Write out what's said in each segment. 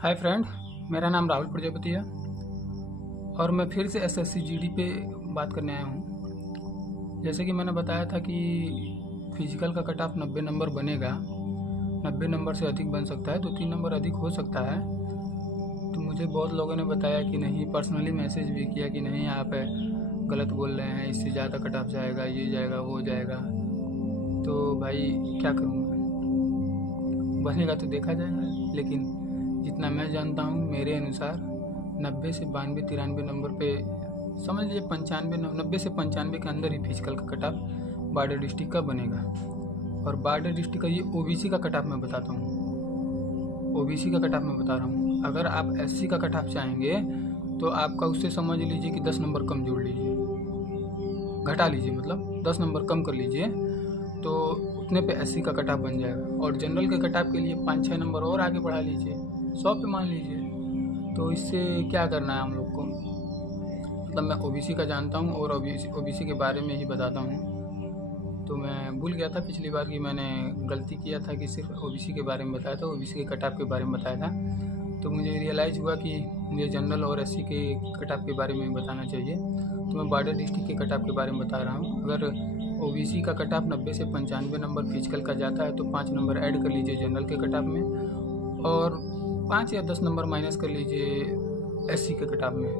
Hi friend, मेरा नाम राहुल प्रजापति है और मैं फिर से एसएससी जीडी पे बात करने आया हूँ। जैसे कि मैंने बताया था कि फिजिकल का कट ऑफ 90 नंबर बनेगा। 90 नंबर से अधिक बन सकता है, 2-3 नंबर अधिक हो सकता है। तो मुझे बहुत लोगों ने बताया कि नहीं, पर्सनली मैसेज भी किया कि नहीं आप गलत बोल रहे हैं, इससे ज़्यादा कट ऑफ जाएगा, ये जाएगा, वो जाएगा। तो भाई क्या करूँ मैं? बनेगा तो देखा जाएगा, लेकिन जितना मैं जानता हूँ मेरे अनुसार 90 से 92-93 नंबर पे, समझ लीजिए 95, 90 से 95 के अंदर ही फिजिकल का कट ऑफ बॉर्डर डिस्ट्रिक्ट का बनेगा। और बॉर्डर डिस्ट्रिक्ट का ये ओबीसी का कट ऑफ मैं बताता हूँ। ओबीसी का कट ऑफ मैं बता रहा हूँ। अगर आप एससी का कट ऑफ चाहेंगे तो आपका उससे समझ लीजिए कि 10 नंबर कम जोड़ लीजिए, घटा लीजिए, मतलब 10 नंबर कम कर लीजिए, तो उतने पे एससी का कट ऑफ बन जाएगा। और जनरल के कट ऑफ के लिए 5-6 नंबर और आगे बढ़ा लीजिए, 100 पे मान लीजिए। तो इससे क्या करना है हम लोग को? मतलब मैं ओबीसी का जानता हूँ और ओबीसी के बारे में ही बताता हूँ। तो मैं भूल गया था पिछली बार कि मैंने गलती किया था कि सिर्फ ओबीसी के बारे में बताया था, ओबीसी के कट ऑफ के बारे में बताया था। तो मुझे रियलाइज़ हुआ कि मुझे जनरल और एससी के कट ऑफ के बारे में बताना चाहिए। तो मैं बॉर्डर डिस्ट्रिक्ट के कट ऑफ के बारे में बता रहा हूँ। अगर ओबीसी का कट ऑफ 90 से 95 नंबर फिजिकल का जाता है तो 5 नंबर ऐड कर लीजिए जनरल के कट ऑफ में, और 5 या 10 नंबर माइनस कर लीजिए एससी के कट ऑफ में,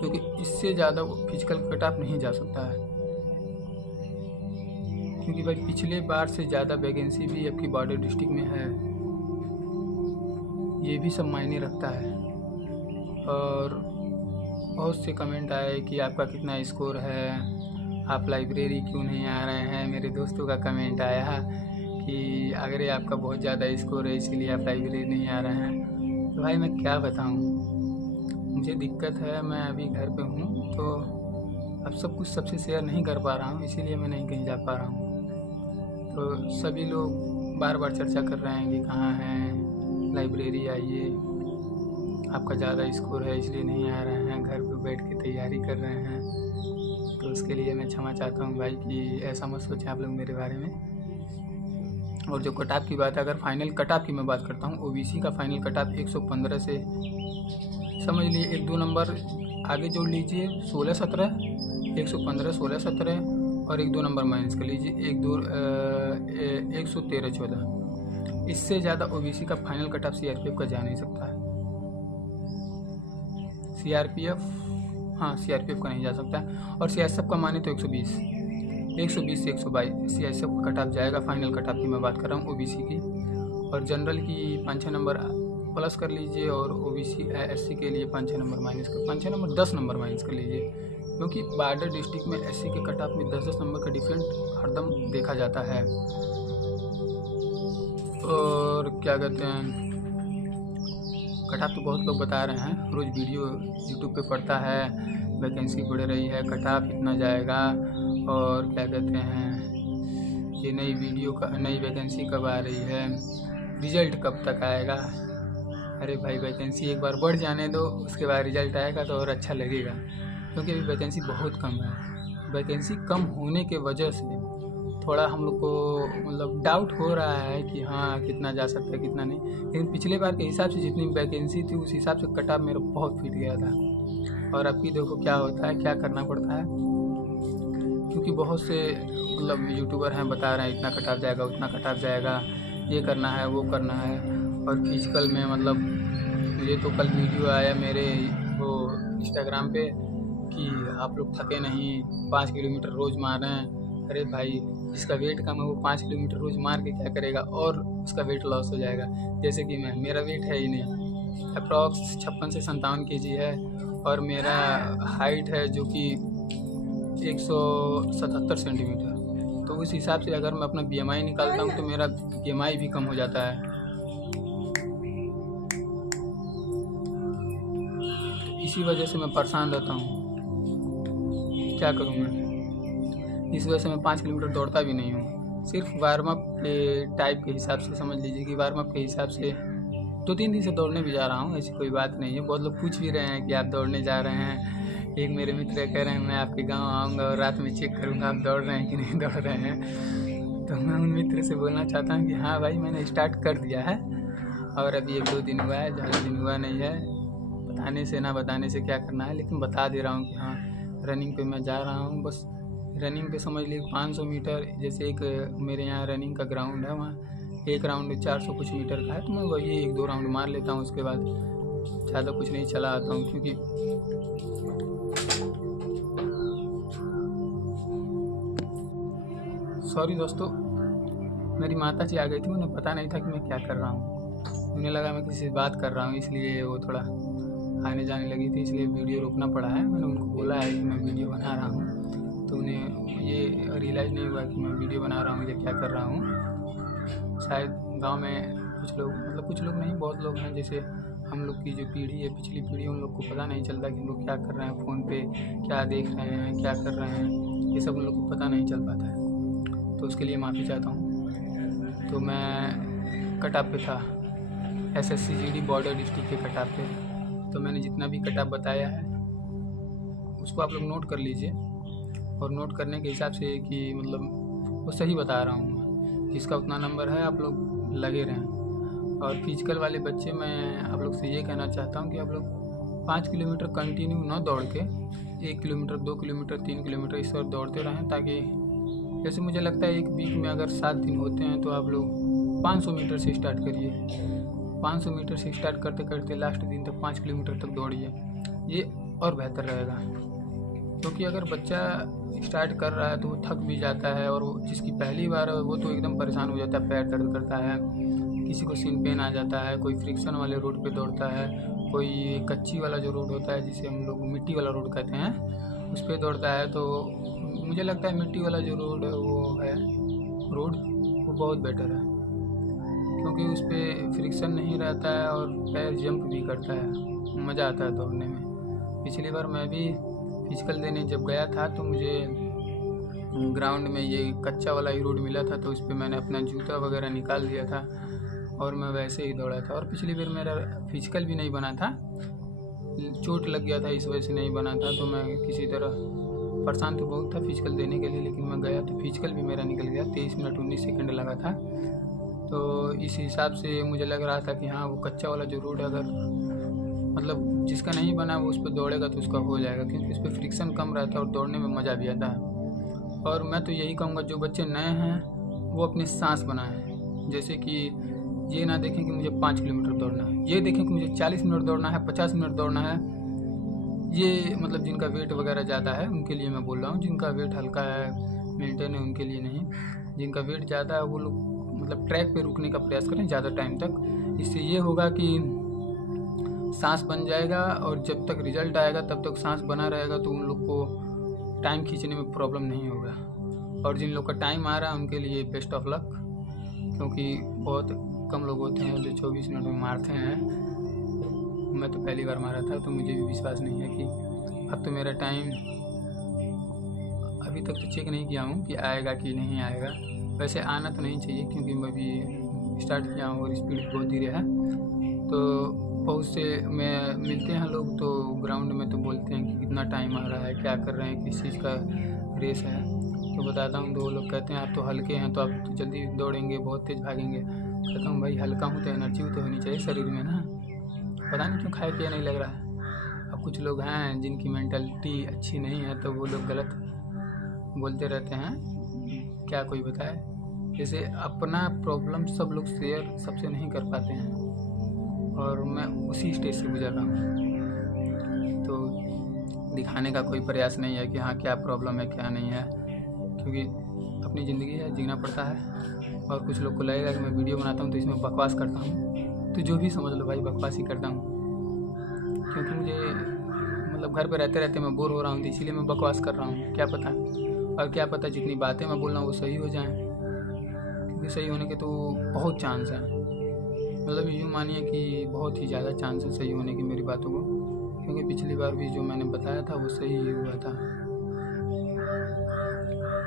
क्योंकि इससे ज़्यादा फिजिकल कट ऑफ नहीं जा सकता है। क्योंकि भाई पिछले बार से ज़्यादा वैकेंसी भी आपकी बॉर्डर डिस्ट्रिक्ट में है, ये भी सब मायने रखता है। और बहुत से कमेंट आए कि आपका कितना स्कोर है, आप लाइब्रेरी क्यों नहीं आ रहे हैं। मेरे दोस्तों का कमेंट आया कि अगर आपका बहुत ज़्यादा स्कोर है इसीलिए आप लाइब्रेरी नहीं आ रहे हैं। तो भाई मैं क्या बताऊं, मुझे दिक्कत है, मैं अभी घर पे हूं, तो अब सब कुछ सबसे शेयर नहीं कर पा रहा हूं, इसीलिए मैं नहीं कहीं जा पा रहा हूं। तो सभी लोग बार बार चर्चा कर रहे हैं कि कहाँ हैं, लाइब्रेरी आइए, आपका ज़्यादा स्कोर है इसलिए नहीं आ रहे हैं, घर पे बैठ के तैयारी कर रहे हैं। तो उसके लिए मैं क्षमा चाहता हूँ भाई कि ऐसा मत सोचें आप लोग मेरे बारे में। और जो कट ऑफ की बात है, अगर फाइनल कट ऑफ की मैं बात करता हूँ, ओबीसी का फाइनल कट ऑफ 115 से समझ लिए 1-2 नंबर आगे जोड़ लीजिए, 16-17, 115, 16-17 और 1-2 नंबर माइनस कर लीजिए, 113-14। इससे ज़्यादा ओबीसी का फाइनल कट ऑफ सीआरपीएफ का जा नहीं सकता है। सीआरपीएफ का नहीं जा सकता है। और सीआईएसएफ का माने तो 120 से 122 सीआईएसएफ का कट ऑफ जाएगा। फाइनल कट ऑफ की मैं बात कर रहा हूँ ओबीसी की। और जनरल की 5-6 नंबर प्लस कर लीजिए, और ओबीसी एससी के लिए 5-6 नंबर माइनस कर, 5-6 नंबर 10 नंबर माइनस कर लीजिए, क्योंकि बॉर्डर डिस्ट्रिक्ट में एससी के कट ऑफ में 10-10 नंबर का डिफरेंट हरदम देखा जाता है। और क्या कहते हैं, कट ऑफ तो बहुत लोग बता रहे हैं, रोज़ वीडियो यूट्यूब पे पड़ता है, वैकेंसी बढ़ रही है, कट ऑफ इतना जाएगा, और क्या कहते हैं, ये नई वैकेंसी कब आ रही है, रिजल्ट कब तक आएगा। अरे भाई वैकेंसी एक बार बढ़ जाने दो, उसके बाद रिजल्ट आएगा तो और अच्छा लगेगा, क्योंकि अभी वैकेंसी बहुत कम है। वैकेंसी कम होने के वजह से थोड़ा हम लोग को मतलब डाउट हो रहा है कि हाँ कितना जा सकता है कितना नहीं। लेकिन पिछले बार के हिसाब से जितनी वैकेंसी थी उस हिसाब से कट ऑफ मेरा बहुत फिट गया था। और अब की देखो क्या होता है, क्या करना पड़ता है, क्योंकि बहुत से मतलब यूट्यूबर हैं बता रहे हैं इतना कट ऑफ जाएगा, उतना कट ऑफ जाएगा, ये करना है, वो करना है। और फिजिकल में मतलब मुझे तो कल वीडियो आया मेरे वो इंस्टाग्राम पे कि आप लोग थके नहीं, 5 किलोमीटर रोज़ मार रहे हैं। अरे भाई जिसका वेट कम है वो 5 किलोमीटर रोज़ मार के क्या करेगा, और उसका वेट लॉस हो जाएगा। जैसे कि मेरा वेट है ही नहीं, अप्रॉक्स 56 से 57 kg है, और मेरा हाइट है जो कि 177 सेंटीमीटर। तो उस हिसाब से अगर मैं अपना बीएमआई निकालता हूँ तो मेरा बीएमआई भी कम हो जाता है। इसी वजह से मैं परेशान रहता हूँ, क्या करूँ मैं। इस वजह से मैं 5 किलोमीटर दौड़ता भी नहीं हूँ, सिर्फ वार्म अप के टाइप के हिसाब से, समझ लीजिए कि वार्म अप के हिसाब से 2-3 दिन से दौड़ने भी जा रहा हूँ, ऐसी कोई बात नहीं है। बहुत लोग पूछ भी रहे हैं कि आप दौड़ने जा रहे हैं। एक मेरे मित्र कह रहे हैं मैं आपके गांव आऊँगा और रात में चेक करूँगा आप दौड़ रहे हैं कि नहीं दौड़ रहे हैं। तो मैं उन मित्र से बोलना चाहता हूँ कि हाँ भाई मैंने स्टार्ट कर दिया है, और अभी 1-2 दिन हुआ है, ज़्यादा दिन हुआ नहीं है। बताने से ना बताने से क्या करना है, लेकिन बता दे रहा हूँ कि हाँ रनिंग पे मैं जा रहा हूँ। बस रनिंग पे समझ लीजिए 500 मीटर, जैसे एक मेरे यहाँ रनिंग का ग्राउंड है, वहाँ एक राउंड 400 कुछ मीटर का है, तो मैं वही 1-2 राउंड मार लेता हूँ। उसके बाद ज़्यादा कुछ नहीं चला आता हूँ, क्योंकि सॉरी दोस्तों, मेरी माताजी आ गई थी, उन्हें पता नहीं था कि मैं क्या कर रहा हूँ। उन्हें लगा मैं किसी से बात कर रहा हूँ, इसलिए वो थोड़ा आने जाने लगी थी, इसलिए वीडियो रोकना पड़ा है। मैंने उनको बोला है कि मैं वीडियो बना रहा हूँ, तो उन्हें ये रियलाइज़ नहीं हुआ कि मैं वीडियो बना रहा हूँ या क्या कर रहा हूँ। शायद गांव में कुछ लोग, मतलब कुछ लोग नहीं, बहुत लोग हैं, जैसे हम लोग की जो पीढ़ी है, पिछली पीढ़ी, उन लोग को पता नहीं चलता कि हम लोग क्या कर रहे हैं, फ़ोन पे क्या देख रहे हैं, क्या कर रहे हैं, ये सब उन लोग को पता नहीं चल पाता है। तो उसके लिए माफ़ी चाहता हूँ। तो मैं कटऑफ पे था, SSCGD बॉर्डर डिस्ट्रिक्ट के कटऑफ पे। तो मैंने जितना भी कटऑफ बताया है उसको आप लोग नोट कर लीजिए, और नोट करने के हिसाब से कि मतलब वो सही बता रहा हूँ मैं, जिसका उतना नंबर है आप लोग लगे रहें। और फिजिकल वाले बच्चे, मैं आप लोग से ये कहना चाहता हूँ कि आप लोग 5 किलोमीटर कंटिन्यू ना दौड़ के 1 किलोमीटर, 2 किलोमीटर, 3 किलोमीटर इस तरह दौड़ते रहें, ताकि जैसे मुझे लगता है एक वीक में अगर 7 दिन होते हैं तो आप लोग 500 मीटर से स्टार्ट करिए। 500 मीटर से स्टार्ट करते करते लास्ट दिन तक 5 किलोमीटर तक दौड़िए, ये और बेहतर रहेगा। क्योंकि अगर बच्चा स्टार्ट कर रहा है तो वो थक भी जाता है, और वो जिसकी पहली बार है वो तो एकदम परेशान हो जाता है, पैर दर्द करता है, किसी को सिन पेन आ जाता है, कोई फ्रिक्शन वाले रोड पे दौड़ता है, कोई कच्ची वाला जो रोड होता है जिसे हम लोग मिट्टी वाला रोड कहते हैं, उस पर दौड़ता है। तो मुझे लगता है मिट्टी वाला जो रोड वो है रोड, वो बहुत बेटर है, क्योंकि उस पर फ्रिक्शन नहीं रहता है और पैर जंप भी करता है, मज़ा आता है दौड़ने में। पिछली बार मैं भी फिजिकल देने जब गया था तो मुझे ग्राउंड में ये कच्चा वाला ही रोड मिला था, तो उस पर मैंने अपना जूता वगैरह निकाल दिया था और मैं वैसे ही दौड़ा था। और पिछली बार मेरा फिजिकल भी नहीं बना था, चोट लग गया था, इस वजह से नहीं बना था। तो मैं किसी तरह परेशान तो बहुत था फिजिकल देने के लिए, लेकिन मैं गया तो फिजिकल भी मेरा निकल गया। 23 मिनट 19 सेकंड लगा था। तो इस हिसाब से मुझे लग रहा था कि हाँ वो कच्चा वाला जो रोड है, अगर मतलब जिसका नहीं बना वो उस पर दौड़ेगा तो उसका हो जाएगा, क्योंकि उस पर फ्रिक्शन कम रहता है और दौड़ने में मज़ा भी आता है। और मैं तो यही कहूँगा, जो बच्चे नए हैं वो अपनी सांस बनाएं। जैसे कि ये ना देखें कि मुझे 5 किलोमीटर दौड़ना है, ये देखें कि मुझे 40 मिनट दौड़ना है, 50 मिनट दौड़ना है। ये मतलब जिनका वेट वगैरह ज़्यादा है उनके लिए मैं बोल रहा हूँ, जिनका वेट हल्का है, मेंटेन है, उनके लिए नहीं। जिनका वेट ज़्यादा है वो लोग मतलब ट्रैक पे रुकने का प्रयास करें ज़्यादा टाइम तक। इससे ये होगा कि सांस बन जाएगा, और जब तक रिजल्ट आएगा तब तक सांस बना रहेगा, तो उन लोग को टाइम खींचने में प्रॉब्लम नहीं होगा। और जिन लोग का टाइम आ रहा है उनके लिए बेस्ट ऑफ लक, क्योंकि बहुत कम लोग होते हैं जो 24 मिनट में मारते हैं। मैं तो पहली बार मारा था, तो मुझे भी विश्वास नहीं है कि अब तो मेरा टाइम, अभी तक तो चेक नहीं किया हूँ कि आएगा कि नहीं आएगा। वैसे आना तो नहीं चाहिए, क्योंकि मैं भी स्टार्ट किया हूँ और स्पीड बहुत धीरे है। तो बहुत से मैं मिलते हैं लोग, तो ग्राउंड में तो बोलते हैं कि कितना टाइम आ रहा है, क्या कर रहे हैं, किस चीज़ का रेस है। तो बताता हूँ तो वो लोग कहते हैं आप तो हल्के हैं, तो आप तो जल्दी दौड़ेंगे, बहुत तेज़ भागेंगे। कहता हूँ भाई हल्का हूँ तो एनर्जी तो होनी चाहिए शरीर में ना, पता नहीं क्यों खाया पिया नहीं लग रहा है। अब कुछ लोग हैं जिनकी मेंटालिटी अच्छी नहीं है, तो वो लोग गलत बोलते रहते हैं, क्या कोई बताए। जैसे अपना प्रॉब्लम सब लोग शेयर सबसे नहीं कर पाते हैं, और मैं उसी स्टेज से गुजर रहा हूँ। तो दिखाने का कोई प्रयास नहीं है कि हाँ क्या प्रॉब्लम है क्या नहीं है, क्योंकि अपनी ज़िंदगी है, जीना पड़ता है। और कुछ लोग को लगेगा कि मैं वीडियो बनाता हूँ तो इसमें बकवास करता हूँ, तो जो भी समझ लो भाई, बकवास ही करता हूँ। क्योंकि मुझे मतलब घर पे रहते रहते मैं बोर हो रहा हूँ, तो इसीलिए मैं बकवास कर रहा हूँ। क्या पता, और क्या पता जितनी बातें मैं बोल रहा हूँ वो सही हो जाएं, क्योंकि सही होने के तो बहुत चांस हैं। मतलब यूँ मानिए कि बहुत ही ज़्यादा चांस है सही होने की मेरी बातों को, क्योंकि पिछली बार भी जो मैंने बताया था वो सही ही हुआ था।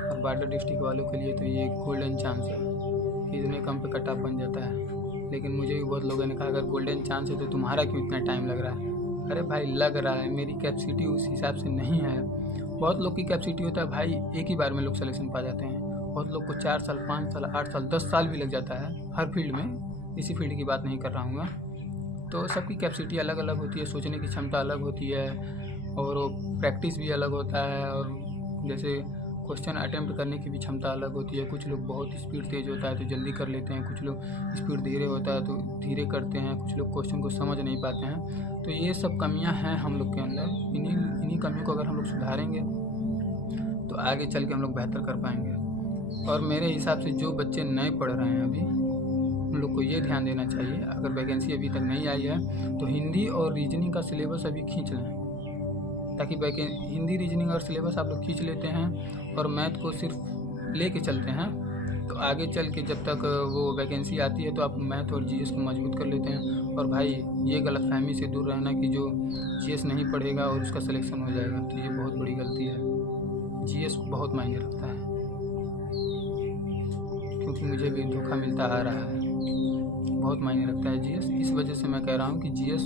और बॉर्डर डिस्ट्रिक्ट वालों के लिए तो ये गोल्डन चांस है कि इतने कम पे कट ऑफ बन जाता है। लेकिन मुझे भी बहुत लोगों ने कहा अगर गोल्डन चांस है तो तुम्हारा क्यों इतना टाइम लग रहा है। अरे भाई लग रहा है, मेरी कैपेसिटी उस हिसाब से नहीं है। बहुत लोग की कैपेसिटी होता है भाई, एक ही बार में लोग सिलेक्शन पा जाते हैं। बहुत लोग को 4 साल, 5 साल, 8 साल, 10 साल भी लग जाता है हर फील्ड में। इसी फील्ड की बात नहीं कर रहा हूँ मैं। तो सबकी कैपेसिटी अलग अलग होती है, सोचने की क्षमता अलग होती है और वो प्रैक्टिस भी अलग होता है, और जैसे क्वेश्चन अटेम्प्ट करने की भी क्षमता अलग होती है। कुछ लोग बहुत स्पीड तेज़ होता है तो जल्दी कर लेते हैं, कुछ लोग स्पीड धीरे होता है तो धीरे करते हैं, कुछ लोग क्वेश्चन को समझ नहीं पाते हैं। तो ये सब कमियां हैं हम लोग के अंदर। इन्हीं कमियों को अगर हम लोग सुधारेंगे तो आगे चल के हम लोग बेहतर कर पाएंगे। और मेरे हिसाब से जो बच्चे नए पढ़ रहे हैं अभी, उन लोग को ये ध्यान देना चाहिए, अगर वैकेंसी अभी तक नहीं आई है तो हिंदी और रीजनिंग का सिलेबस अभी खींच लें, ताकि हिंदी रीजनिंग और सिलेबस आप लोग खींच लेते हैं और मैथ को सिर्फ लेके चलते हैं, तो आगे चल के जब तक वो वैकेंसी आती है तो आप मैथ और जीएस को मजबूत कर लेते हैं। और भाई ये गलतफहमी से दूर रहना कि जो जीएस नहीं पढ़ेगा और उसका सिलेक्शन हो जाएगा, तो ये बहुत बड़ी गलती है। जीएस बहुत मायने रखता है, क्योंकि मुझे भी धोखा मिलता आ रहा है। बहुत मायने रखता है जीएस, इस वजह से मैं कह रहा हूँ कि जीएस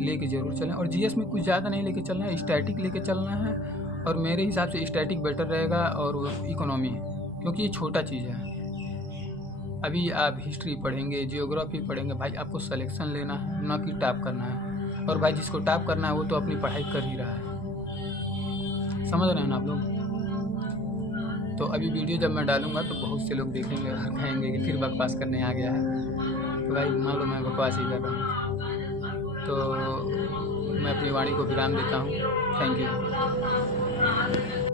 लेके ज़रूर चलें। और जीएस में कुछ ज़्यादा नहीं लेके चलना है, स्टैटिक लेके चलना है। और मेरे हिसाब से स्टैटिक बेटर रहेगा और इकोनॉमी, क्योंकि ये छोटा चीज़ है। अभी आप हिस्ट्री पढ़ेंगे, जियोग्राफी पढ़ेंगे, भाई आपको सिलेक्शन लेना है, ना कि टॉप करना है। और भाई जिसको टॉप करना है वो तो अपनी पढ़ाई कर ही रहा है। समझ रहे हैं ना आप लोग? तो अभी वीडियो जब मैं डालूंगा तो बहुत से लोग देखेंगे और कहेंगे कि फिर बकवास करने आ गया है। तो भाई मान लो मैं बकवास ही कर रहा हूँ। तो मैं अपनी वाणी को विराम देता हूँ। Thank you.